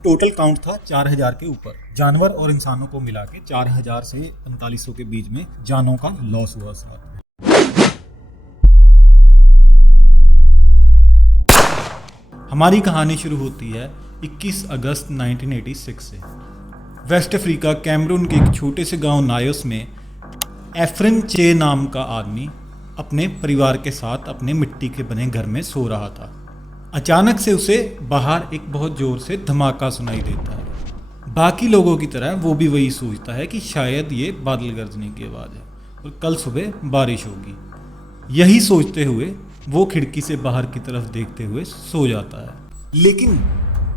Total count था 4000 के ऊपर। जानवर और इंसानों को मिला के 4000 से 4500 के बीच में जानों का लॉस हुआ उस रात में। हमारी कहानी शुरू होती है 21 अगस्त 1986 से। वेस्ट अफ्रीका कैमरून के एक छोटे से गांव नायोस में एफ्रिन चे नाम का आदमी अपने परिवार के साथ अपने मिट्टी के बने घर में सो रहा था। अचानक से उसे बाहर एक बहुत जोर से धमाका सुनाई देता है। बाकी लोगों की तरह वो भी वही सोचता है कि शायद ये बादल गरजने की आवाज़ है और कल सुबह बारिश होगी। यही सोचते हुए वो खिड़की से बाहर की तरफ देखते हुए सो जाता है। लेकिन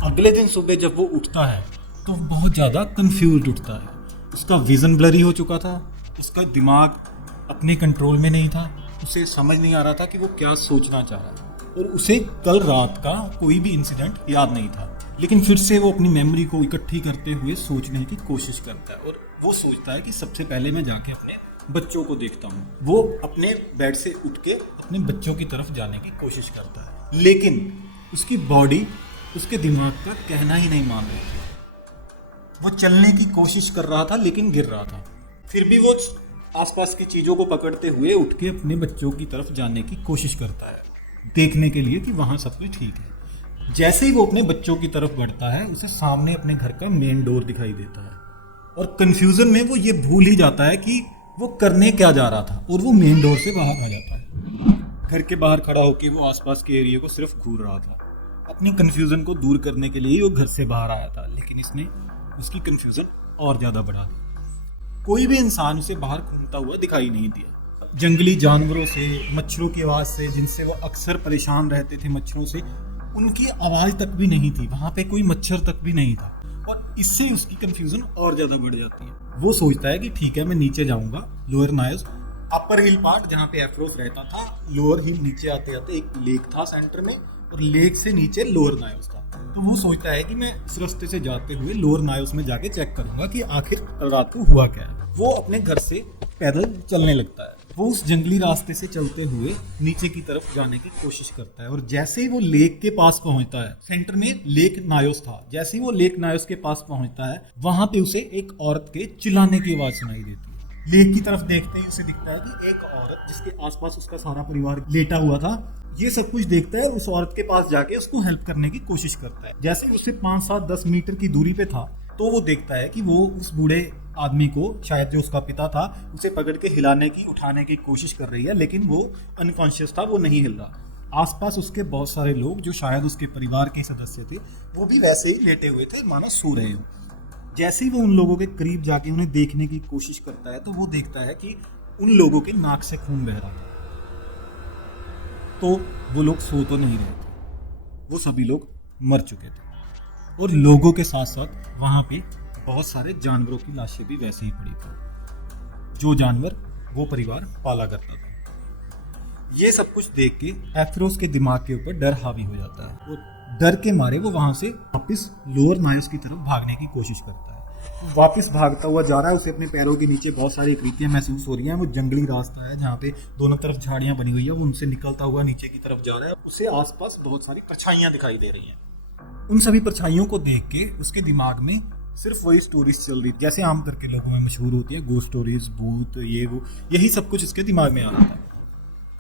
अगले दिन सुबह जब वो उठता है तो बहुत ज़्यादा कंफ्यूज्ड उठता है। उसका विज़न ब्लरी हो चुका था, उसका दिमाग अपने कंट्रोल में नहीं था, उसे समझ नहीं आ रहा था कि वो क्या सोचना चाह रहा था और उसे कल रात का कोई भी इंसिडेंट याद नहीं था। लेकिन फिर से वो अपनी मेमोरी को इकट्ठी करते हुए सोचने की कोशिश करता है और वो सोचता है कि सबसे पहले मैं जाके अपने बच्चों को देखता हूँ। वो अपने बेड से उठ के अपने बच्चों की तरफ जाने की कोशिश करता है, लेकिन उसकी बॉडी उसके दिमाग का कहना ही नहीं मान रही थी। वो चलने की कोशिश कर रहा था लेकिन गिर रहा था। फिर भी वो आसपास की चीज़ों को पकड़ते हुए उठ के अपने बच्चों की तरफ जाने की कोशिश करता है, देखने के लिए कि वहाँ सब कुछ ठीक है। जैसे ही वो अपने बच्चों की तरफ बढ़ता है उसे सामने अपने घर का मेन डोर दिखाई देता है और कंफ्यूजन में वो ये भूल ही जाता है कि वो करने क्या जा रहा था और वो मेन डोर से बाहर आ जाता है। घर के बाहर खड़ा होकर वो आसपास के एरिया को सिर्फ घूर रहा था। अपनी कंफ्यूजन को दूर करने के लिए वो घर से बाहर आया था, लेकिन इसने उसकी कंफ्यूजन और ज़्यादा बढ़ा दी। कोई भी इंसान उसे बाहर घूमता हुआ दिखाई नहीं दिया। जंगली जानवरों से, मच्छरों की आवाज़ से, जिनसे वो अक्सर परेशान रहते थे मच्छरों से, उनकी आवाज़ तक भी नहीं थी। वहाँ पे कोई मच्छर तक भी नहीं था और इससे उसकी कंफ्यूजन और ज़्यादा बढ़ जाती है। वो सोचता है कि ठीक है, मैं नीचे जाऊँगा। लोअर नायोस, अपर हिल पार्ट जहाँ पे एफ्रोस रहता था, लोअर हिल नीचे आते आते एक लेक था सेंटर में और लेक से नीचे लोअर नायोस था। तो वो सोचता है कि मैं इस रास्ते से जाते हुए लोअर नायोस में जाके चेक करूंगा कि आखिर कल रात को हुआ क्या है। वो अपने घर से पैदल चलने लगता है। वो उस जंगली रास्ते से चलते हुए नीचे की तरफ जाने की कोशिश करता है और जैसे ही वो लेक के पास पहुंचता है, सेंटर में लेक नायोस था, जैसे ही वो लेक नायोस के पास पहुंचता है वहां पे उसे एक औरत के चिल्लाने की आवाज सुनाई देती है। लेक की तरफ देखते ही उसे दिखता है कि एक औरत जिसके आसपास उसका सारा परिवार लेटा हुआ था, ये सब कुछ देखता है और उस औरत के पास जाके उसको हेल्प करने की कोशिश करता है। जैसे उससे 5-7-10 मीटर की दूरी पे था तो वो देखता है कि वो उस बूढ़े आदमी को, शायद जो उसका पिता था, उसे पकड़ के हिलाने की, उठाने की कोशिश कर रही है, लेकिन वो अनकॉन्शियस था, वो नहीं हिल रहा। आसपास उसके बहुत सारे लोग जो शायद उसके परिवार के सदस्य थे, वो भी वैसे ही लेटे हुए थे, मानो सो रहे हो। जैसे ही वो उन लोगों के करीब जाके उन्हें देखने की कोशिश करता है तो वो देखता है कि उन लोगों के नाक से खून बह रहा था। तो वो लोग सो तो नहीं रहे थे, वो सभी लोग मर चुके थे और लोगों के साथ साथ वहाँ पे बहुत सारे जानवरों की लाशें भी वैसे ही पड़ी थी, जो जानवर वो परिवार पाला करता था। ये सब कुछ देख के एफ्रोस के दिमाग के ऊपर डर हावी हो जाता है और डर के मारे वो वहाँ से वापस लोअर नायोस की तरफ भागने की कोशिश करता है। वापस भागता हुआ जा रहा है, उसे अपने पैरों के नीचे बहुत सारी आकृतियां महसूस हो रही हैं। वो जंगली रास्ता है जहाँ पे दोनों तरफ झाड़ियां बनी हुई है, वो उनसे निकलता हुआ नीचे की तरफ जा रहा है। उसे आसपास बहुत सारी परछाइयां दिखाई दे रही हैं। उन सभी परछाइयों को देख के उसके दिमाग में सिर्फ वही स्टोरीज चल रही, जैसे आम करके लोगों में मशहूर होती है, गोस्ट स्टोरीज, भूत, ये वो, यही सब कुछ उसके दिमाग में आ रहा था।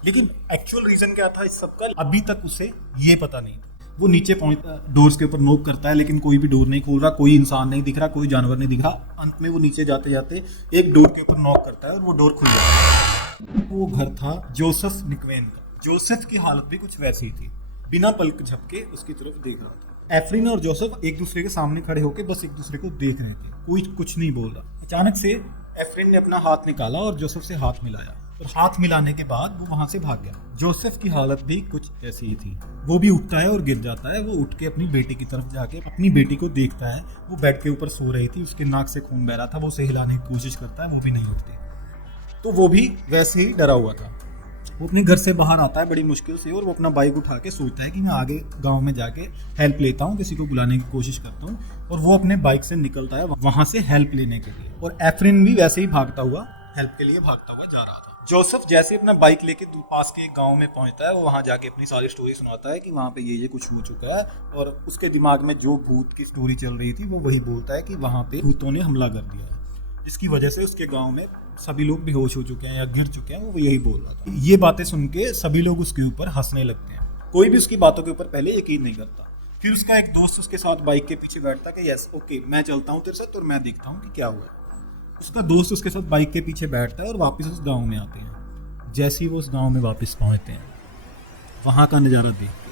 लेकिन एक्चुअल रीजन क्या था इस सब का, अभी तक उसे ये पता नहीं। वो नीचे पहुंचता, डोर्स के ऊपर नॉक करता है, लेकिन कोई भी डोर नहीं खोल रहा, कोई इंसान नहीं दिख रहा, कोई जानवर नहीं दिख रहा। अंत में वो नीचे जाते जाते एक डोर के ऊपर नॉक करता है और वो डोर खुल जाता है। वो घर था जोसेफ निकवेन का। जोसेफ की हालत भी कुछ वैसी ही थी, बिना पलक झपके उसकी तरफ देख रहा था। एफ्रिन और जोसेफ एक दूसरे के सामने खड़े होकर बस एक दूसरे को देख रहे थे, कोई कुछ नहीं बोल रहा। अचानक से एफ्रिन ने अपना हाथ निकाला और जोसेफ से हाथ मिलाया और हाथ मिलाने के बाद वो वहां से भाग गया। जोसेफ की हालत भी कुछ ऐसी ही थी। वो भी उठता है और गिर जाता है। वो उठ के अपनी बेटी की तरफ जाके अपनी बेटी को देखता है। वो बेड के ऊपर सो रही थी, उसके नाक से खून बह रहा था। वो उसे हिलाने की कोशिश करता है, वो भी नहीं उठती। तो वो भी वैसे ही डरा हुआ था। वो अपने घर से बाहर आता है बड़ी मुश्किल से और वो अपना बाइक उठा के सोचता है कि मैं आगे गांव में जाके हेल्प लेता हूँ, किसी को बुलाने की कोशिश करता हूँ। और वो अपने बाइक से निकलता है वहां से हेल्प लेने के लिए। और एफ्रिन भी वैसे ही भागता हुआ हेल्प के लिए भागता हुआ जा रहा था। जोसेफ जैसे अपना बाइक लेके पास के एक गांव में पहुंचता है, वो वहां जाके अपनी सारी स्टोरी सुनाता है कि वहां पे ये कुछ हो चुका है, और उसके दिमाग में जो भूत की स्टोरी चल रही थी वो वही बोलता है कि वहां पे भूतों ने हमला कर दिया है, जिसकी वजह से उसके गांव में सभी लोग बेहोश हो चुके हैं या गिर चुके हैं। वो यही बोल रहा था। ये बातें सुन के सभी लोग उसके ऊपर हंसने लगते हैं। कोई भी उसकी बातों के ऊपर पहले यकीन नहीं करता। फिर उसका एक दोस्त उसके साथ बाइक के पीछे बैठता कि यस ओके मैं चलता हूँ तेरे साथ और मैं देखता हूँ कि क्या हुआ है। उसका दोस्त उसके साथ बाइक के पीछे बैठता है और वापस उस गांव में आते हैं। जैसे ही वो उस गांव में वापस पहुंचते हैं, वहां का नज़ारा देख के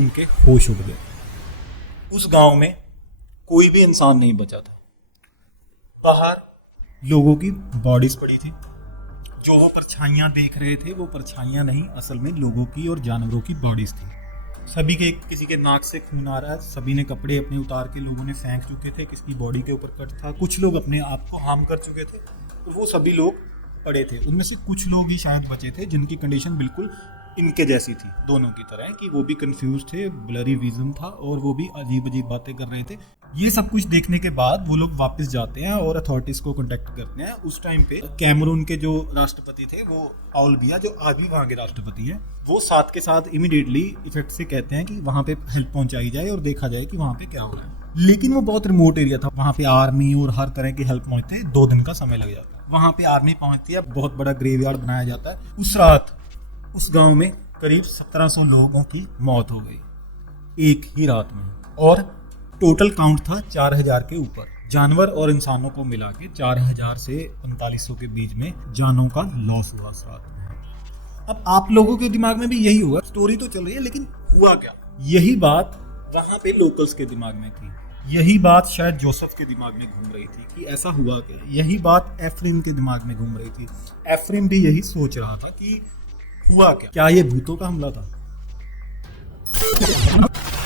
उनके होश उड़ गए। उस गांव में कोई भी इंसान नहीं बचा था। बाहर लोगों की बॉडीज पड़ी थी। जो वो परछाइयां देख रहे थे वो परछाइयां नहीं, असल में लोगों की और जानवरों की बॉडीज थी। सभी के किसी के नाक से खून आ रहा है, सभी ने कपड़े अपने उतार के लोगों ने फेंक चुके थे, किसकी बॉडी के ऊपर कट था, कुछ लोग अपने आप को हार्म कर चुके थे। तो वो सभी लोग पड़े थे। उनमें से कुछ लोग ही शायद बचे थे जिनकी कंडीशन बिल्कुल इनके जैसी थी, दोनों की तरह, कि वो भी कंफ्यूज थे, ब्लरी विजन था और वो भी अजीब अजीब बातें कर रहे थे। ये सब कुछ देखने के बाद वो लोग वापस जाते हैं और अथॉरिटीज को कांटेक्ट करते हैं। उस टाइम पे कैमरून के जो राष्ट्रपति थे, वो पाउल बिया, जो अभी वहाँ के राष्ट्रपति हैं, वो साथ के साथ इमीडिएटली इफेक्ट से कहते हैं कि वहाँ पे हेल्प पहुंचाई जाए और देखा जाए कि वहाँ पे क्या हो रहा है। लेकिन वो बहुत रिमोट एरिया था, वहाँ पे आर्मी और हर तरह की हेल्प पहुंचते 2 दिन का समय लग जाता है। वहाँ पे आर्मी पहुंचती है, बहुत बड़ा ग्रेवयार्ड बनाया जाता है। उस रात उस गाँव में करीब 1700 लोगों की मौत हो गई एक ही रात में, और टोटल काउंट था 4000 के ऊपर। जानवर और इंसानों को मिला के 4000 से 4500 के बीच में जानों का लॉस हुआ इस रात में। अब आप लोगों के दिमाग में भी यही हुआ, स्टोरी तो चल रही है लेकिन हुआ क्या? यही बात वहां पे लोकल्स के दिमाग में थी। यही बात शायद जोसेफ के दिमाग में घूम रही थी कि ऐसा हुआ क्या। यही बात एफ्रेम के दिमाग में घूम रही थी। एफ्रेम भी यही सोच रहा था कि हुआ क्या ये भूतों का हमला था?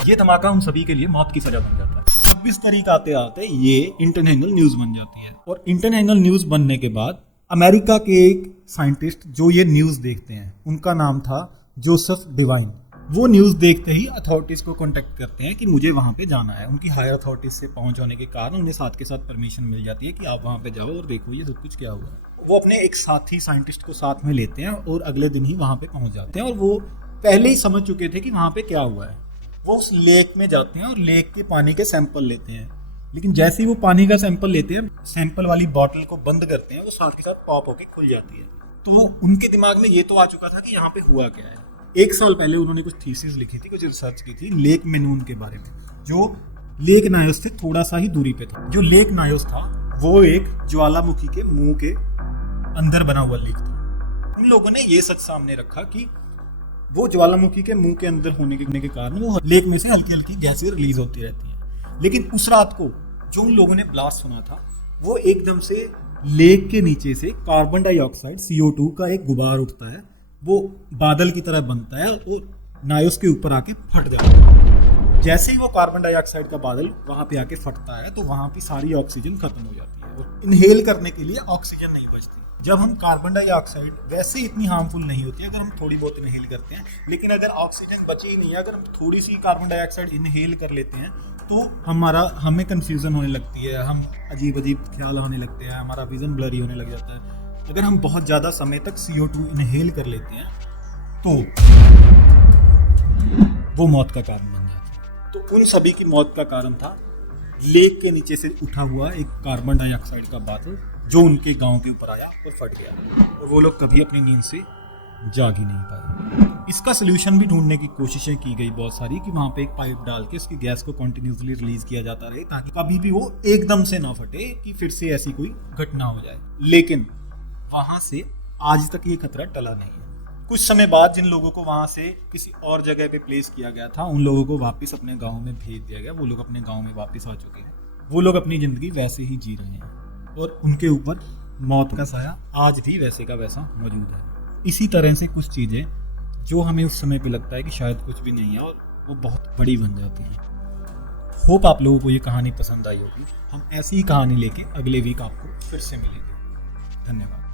ये धमाका हम सभी के लिए मौत की सजा बन जाता है। 26 तारीख आते आते ये इंटरनेशनल न्यूज बन जाती है, और इंटरनेशनल न्यूज बनने के बाद अमेरिका के एक साइंटिस्ट जो ये न्यूज देखते हैं, उनका नाम था जोसेफ डिवाइन। वो न्यूज देखते ही अथॉरिटीज को कांटेक्ट करते हैं कि मुझे वहां पे जाना है। उनकी हायर अथॉरिटीज से पहुंच होने के कारण उन्हें साथ के साथ परमिशन मिल जाती है कि आप वहां पे जाओ और देखो ये सब कुछ क्या हुआ है। वो अपने एक साथी साइंटिस्ट को साथ में लेते हैं और अगले दिन ही वहां पे पहुंच जाते हैं, और वो पहले ही समझ चुके थे कि वहां पे क्या हुआ है। वो उस लेक में जाते हैं और लेक के पानी के सैंपल लेते हैं, लेकिन जैसे ही वो पानी का सैंपल लेते हैं, सैंपल वाली बॉटल को बंद करते हैं, वो साथ के साथ पॉप होके खुल जाती है। तो उनके दिमाग में ये तो आ चुका था कि यहाँ पे हुआ क्या है। 1 साल पहले उन्होंने कुछ थीसिस लिखी थी, कुछ रिसर्च की थी लेक मेनून के बारे में, जो लेक नायोस से थोड़ा सा ही दूरी पे था। जो लेक नायोस था वो एक ज्वालामुखी के मुंह के अंदर बना हुआ लेक था। उन लोगों ने ये सच सामने रखा कि वो ज्वालामुखी के मुंह के अंदर होने के कारण वो लेक में से हल्की हल्की गैसें रिलीज होती रहती हैं। लेकिन उस रात को जो उन लोगों ने ब्लास्ट सुना था, वो एकदम से लेक के नीचे से कार्बन डाइऑक्साइड CO2 का एक गुबार उठता है, वो बादल की तरह बनता है, वो नायोस के ऊपर आके फट जाता है। जैसे ही वो कार्बन डाइऑक्साइड का बादल वहां पे आके फटता है, तो वहां की सारी ऑक्सीजन खत्म हो जाती है और इनहेल करने के लिए ऑक्सीजन नहीं बचती। जब हम कार्बन डाइऑक्साइड वैसे इतनी हार्मफुल नहीं होती है अगर हम थोड़ी बहुत इनहेल करते हैं, लेकिन अगर ऑक्सीजन बची ही नहीं है, अगर हम थोड़ी सी कार्बन डाइऑक्साइड इनहेल कर लेते हैं तो हमें कंफ्यूजन होने लगती है, हम अजीब अजीब ख्याल होने लगते हैं, हमारा विजन ब्लरी होने लग जाता है। अगर हम बहुत ज़्यादा समय तक CO2 इनहेल कर लेते हैं तो वो मौत का कारण बन जाता है। तो उन सभी की मौत का कारण था लेक के नीचे से उठा हुआ एक कार्बन डाइऑक्साइड का बादल, जो उनके गांव के ऊपर आया और फट गया, और वो लोग कभी अपनी नींद से जाग ही नहीं पाए। इसका सोल्यूशन भी ढूंढने की कोशिशें की गई बहुत सारी, कि वहां पे एक पाइप डाल के उसकी गैस को कंटिन्यूसली रिलीज किया जाता रहे, ताकि कभी भी वो एकदम से ना फटे कि फिर से ऐसी कोई घटना हो जाए। लेकिन वहां से आज तक ये खतरा टला नहीं है। कुछ समय बाद जिन लोगों को वहां से किसी और जगह पे प्लेस किया गया था, उन लोगों को वापस अपने गाँव में भेज दिया गया। वो लोग अपने गाँव में वापस आ चुके हैं, वो लोग अपनी जिंदगी वैसे ही जी रहे हैं, और उनके ऊपर मौत का साया आज भी वैसे का वैसा मौजूद है। इसी तरह से कुछ चीज़ें जो हमें उस समय पे लगता है कि शायद कुछ भी नहीं है, और वो बहुत बड़ी बन जाती हैं। होप आप लोगों को ये कहानी पसंद आई होगी। हम ऐसी ही कहानी लेके अगले वीक आपको फिर से मिलेंगे। धन्यवाद।